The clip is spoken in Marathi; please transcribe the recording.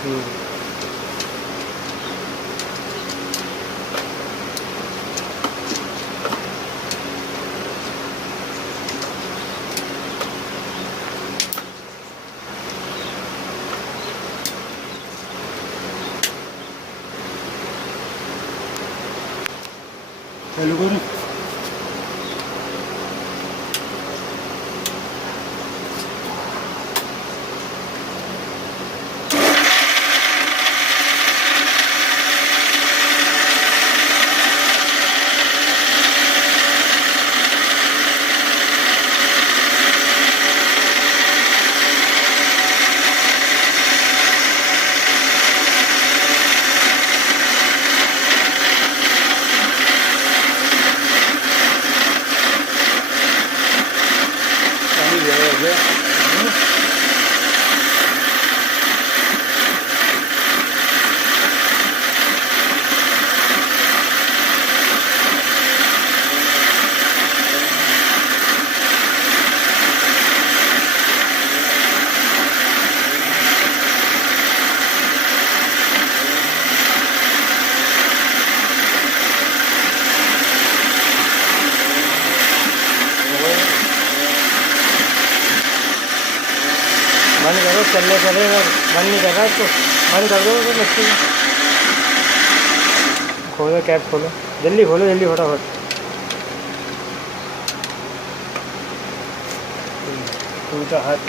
चालू करू. बंद करो, चलने चलेगा. बंद नहीं कर रहा है तो बंद कर दो. तो लगती है. खोलो, कैप खोलो, जल्दी खोलो, जल्दी फटाफट. उनका हाथ